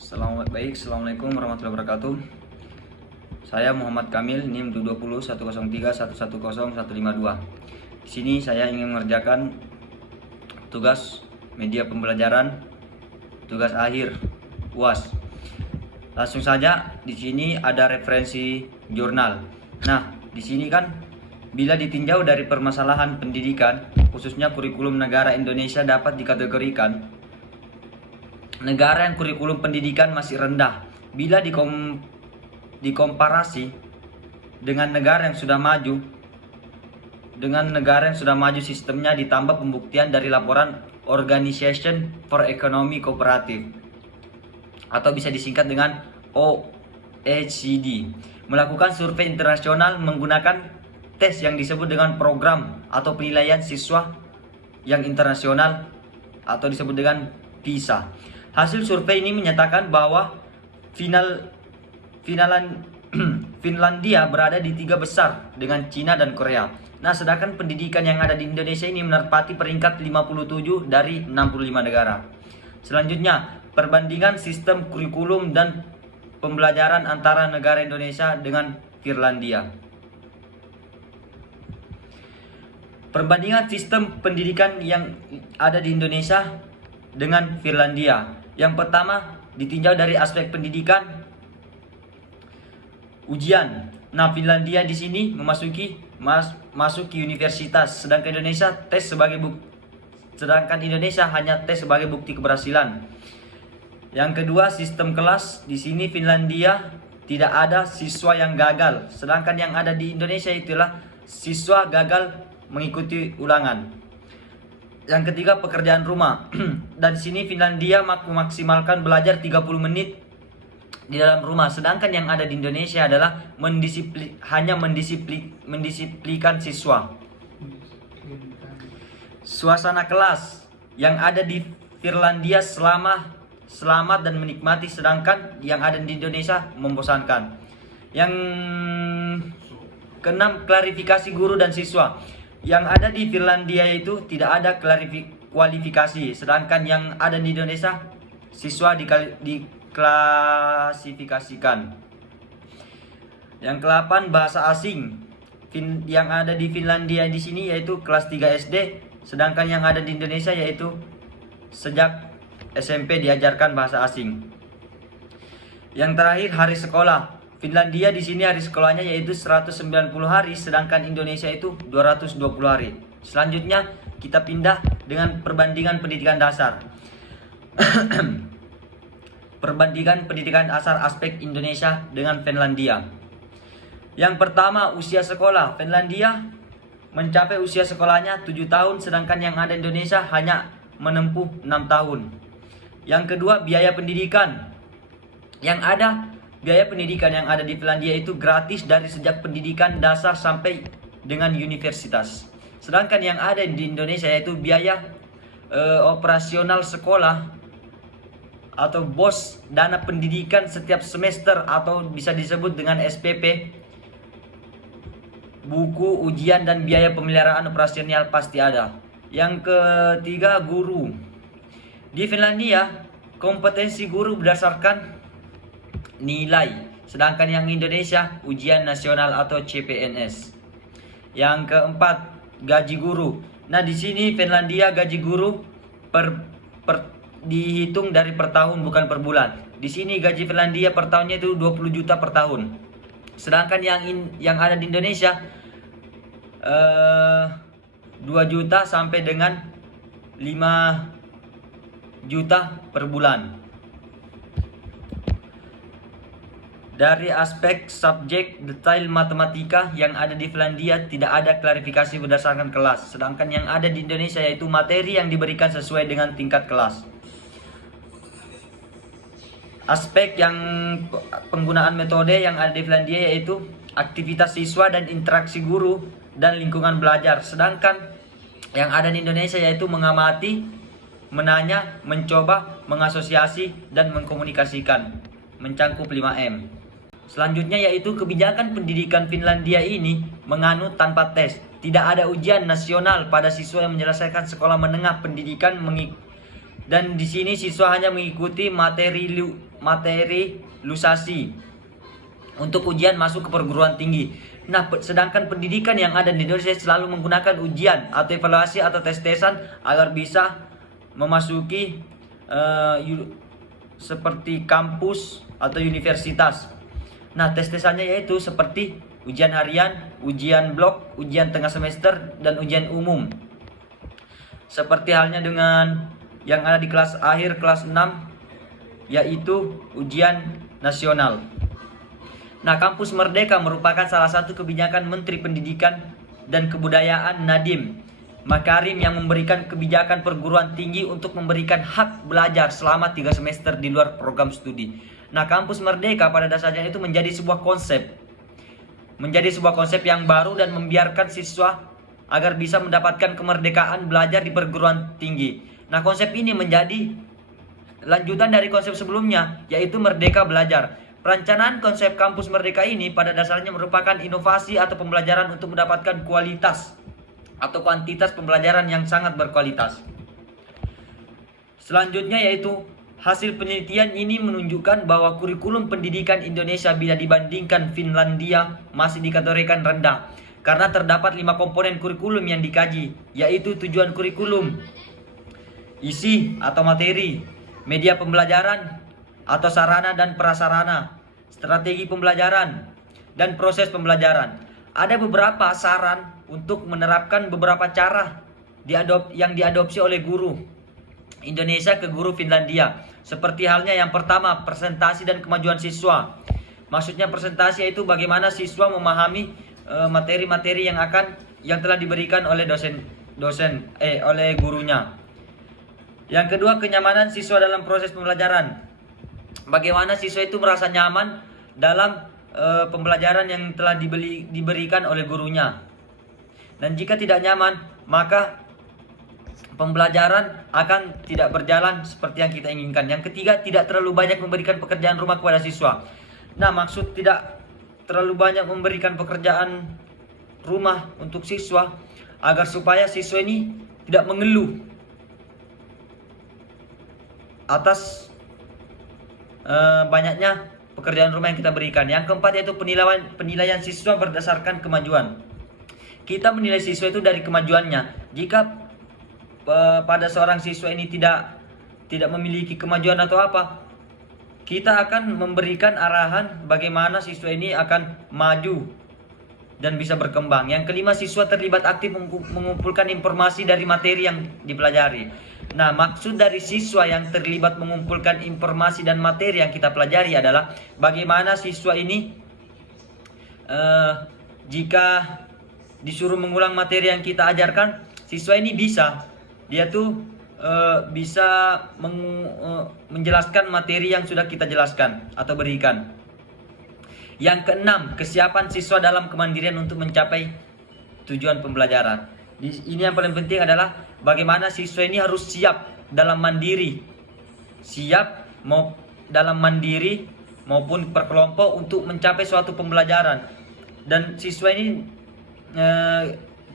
Assalamualaikum warahmatullahi wabarakatuh. Saya Muhammad Kamil, NIM 201010310152. Di sini saya ingin mengerjakan tugas media pembelajaran, tugas akhir UAS. Langsung saja, di sini ada referensi jurnal. Nah, di sini kan bila ditinjau dari permasalahan pendidikan, khususnya kurikulum negara Indonesia dapat dikategorikan negara yang kurikulum pendidikan masih rendah bila dikomparasi dengan negara yang sudah maju. Dengan negara yang sudah maju, sistemnya ditambah pembuktian dari laporan Organization for Economic Cooperative atau bisa disingkat dengan OECD, melakukan survei internasional menggunakan tes yang disebut dengan program atau penilaian siswa yang internasional atau disebut dengan PISA. Hasil survei ini menyatakan bahwa Finlandia berada di 3 besar dengan Cina dan Korea. Nah, sedangkan pendidikan yang ada di Indonesia ini menempati peringkat 57 dari 65 negara. Selanjutnya, perbandingan sistem kurikulum dan pembelajaran antara negara Indonesia dengan Finlandia. Perbandingan sistem pendidikan yang ada di Indonesia dengan Finlandia. Yang pertama, ditinjau dari aspek pendidikan ujian. Nah, Finlandia di sini masuk ke universitas, sedangkan Indonesia hanya tes sebagai bukti keberhasilan. Yang kedua, sistem kelas. Di sini Finlandia tidak ada siswa yang gagal, sedangkan yang ada di Indonesia itulah siswa gagal mengikuti ulangan. Yang ketiga, pekerjaan rumah. Dan di sini Finlandia memaksimalkan belajar 30 menit di dalam rumah, sedangkan yang ada di Indonesia adalah mendisiplinkan siswa. Suasana kelas yang ada di Finlandia selamat dan menikmati, sedangkan yang ada di Indonesia membosankan. Yang keenam, klarifikasi guru dan siswa. Yang ada di Finlandia itu tidak ada kualifikasi, sedangkan yang ada di Indonesia siswa diklasifikasikan. Yang ke-8, bahasa asing. Yang ada di Finlandia di sini yaitu kelas 3 SD, sedangkan yang ada di Indonesia yaitu sejak SMP diajarkan bahasa asing. Yang terakhir, hari sekolah. Finlandia di sini hari sekolahnya yaitu 190 hari, sedangkan Indonesia itu 220 hari. Selanjutnya kita pindah dengan perbandingan pendidikan dasar. Perbandingan pendidikan dasar aspek Indonesia dengan Finlandia. Yang pertama, usia sekolah. Finlandia mencapai usia sekolahnya 7 tahun, sedangkan yang ada di Indonesia hanya menempuh 6 tahun. Yang kedua, biaya pendidikan. Biaya pendidikan yang ada di Finlandia itu gratis dari sejak pendidikan dasar sampai dengan universitas. Sedangkan yang ada di Indonesia yaitu biaya operasional sekolah atau BOS, dana pendidikan setiap semester atau bisa disebut dengan SPP, buku, ujian, dan biaya pemeliharaan operasional pasti ada. Yang ketiga, guru. Di Finlandia, kompetensi guru berdasarkan nilai, sedangkan yang Indonesia ujian nasional atau CPNS. Yang keempat, gaji guru. Nah, di sini Finlandia gaji guru dihitung dari per tahun bukan per bulan. Di sini gaji Finlandia per tahunnya itu 20 juta per tahun. Sedangkan yang ada di Indonesia 2 juta sampai dengan 5 juta per bulan. Dari aspek subjek detail matematika, yang ada di Finlandia tidak ada klarifikasi berdasarkan kelas, sedangkan yang ada di Indonesia yaitu materi yang diberikan sesuai dengan tingkat kelas. Aspek yang penggunaan metode yang ada di Finlandia yaitu aktivitas siswa dan interaksi guru dan lingkungan belajar, sedangkan yang ada di Indonesia yaitu mengamati, menanya, mencoba, mengasosiasi, dan mengkomunikasikan, mencakup 5M. Selanjutnya yaitu kebijakan pendidikan Finlandia ini menganut tanpa tes. Tidak ada ujian nasional pada siswa yang menyelesaikan sekolah menengah pendidikan dan di sini siswa hanya mengikuti materi dematerialisasi untuk ujian masuk ke perguruan tinggi. Nah, sedangkan pendidikan yang ada di Indonesia selalu menggunakan ujian atau evaluasi atau tes-tesan agar bisa memasuki seperti kampus atau universitas. Nah, tes-tesannya yaitu seperti ujian harian, ujian blok, ujian tengah semester, dan ujian umum. Seperti halnya dengan yang ada di kelas akhir kelas 6, yaitu ujian nasional. Nah, Kampus Merdeka merupakan salah satu kebijakan Menteri Pendidikan dan Kebudayaan Nadiem Makarim yang memberikan kebijakan perguruan tinggi untuk memberikan hak belajar selama 3 semester di luar program studi. Nah, Kampus Merdeka pada dasarnya itu menjadi sebuah konsep yang baru dan membiarkan siswa agar bisa mendapatkan kemerdekaan belajar di perguruan tinggi. Nah, konsep ini menjadi lanjutan dari konsep sebelumnya, yaitu Merdeka Belajar. Perencanaan konsep Kampus Merdeka ini pada dasarnya merupakan inovasi atau pembelajaran untuk mendapatkan kualitas atau kuantitas pembelajaran yang sangat berkualitas. Selanjutnya yaitu hasil penelitian ini menunjukkan bahwa kurikulum pendidikan Indonesia bila dibandingkan Finlandia masih dikategorikan rendah karena terdapat 5 komponen kurikulum yang dikaji, yaitu tujuan kurikulum, isi atau materi, media pembelajaran atau sarana dan prasarana, strategi pembelajaran, dan proses pembelajaran. Ada beberapa saran untuk menerapkan beberapa cara yang diadopsi oleh guru Indonesia ke guru Finlandia. Seperti halnya yang pertama, presentasi dan kemajuan siswa. Maksudnya presentasi yaitu bagaimana siswa memahami materi-materi yang telah diberikan oleh oleh gurunya. Yang kedua, kenyamanan siswa dalam proses pembelajaran. Bagaimana siswa itu merasa nyaman dalam pembelajaran yang telah diberikan oleh gurunya. Dan jika tidak nyaman, maka pembelajaran akan tidak berjalan seperti yang kita inginkan. Yang ketiga, tidak terlalu banyak memberikan pekerjaan rumah kepada siswa. Nah, maksud tidak terlalu banyak memberikan pekerjaan rumah untuk siswa agar supaya siswa ini tidak mengeluh atas banyaknya pekerjaan rumah yang kita berikan. Yang keempat yaitu penilaian siswa berdasarkan kemajuan. Kita menilai siswa itu dari kemajuannya. Jika pada seorang siswa ini tidak memiliki kemajuan atau apa, kita akan memberikan arahan bagaimana siswa ini akan maju dan bisa berkembang. Yang kelima, siswa terlibat aktif mengumpulkan informasi dari materi yang dipelajari. Nah, maksud dari siswa yang terlibat mengumpulkan informasi dan materi yang kita pelajari adalah bagaimana siswa ini jika disuruh mengulang materi yang kita ajarkan, siswa ini dia bisa menjelaskan materi yang sudah kita jelaskan atau berikan. Yang keenam, kesiapan siswa dalam kemandirian untuk mencapai tujuan pembelajaran. Ini yang paling penting adalah bagaimana siswa ini harus siap dalam mandiri, dalam mandiri maupun berkelompok untuk mencapai suatu pembelajaran. Dan siswa ini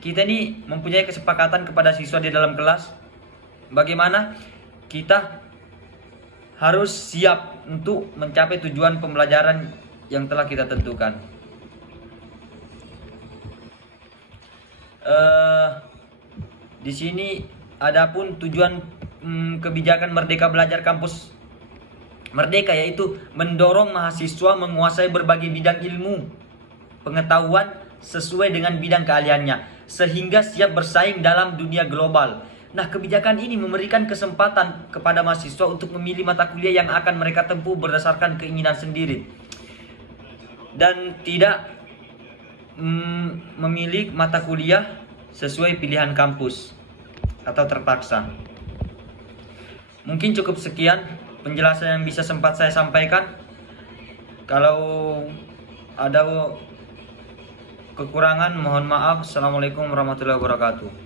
kita ini mempunyai kesepakatan kepada siswa di dalam kelas bagaimana kita harus siap untuk mencapai tujuan pembelajaran yang telah kita tentukan. Di sini adapun tujuan kebijakan Merdeka Belajar Kampus Merdeka yaitu mendorong mahasiswa menguasai berbagai bidang ilmu pengetahuan sesuai dengan bidang keahliannya sehingga siap bersaing dalam dunia global. Nah, kebijakan ini memberikan kesempatan kepada mahasiswa untuk memilih mata kuliah yang akan mereka tempuh berdasarkan keinginan sendiri dan tidak memilih mata kuliah sesuai pilihan kampus atau terpaksa. Mungkin cukup sekian penjelasan yang bisa sempat saya sampaikan. Kalau ada kekurangan mohon maaf. Assalamualaikum warahmatullahi wabarakatuh.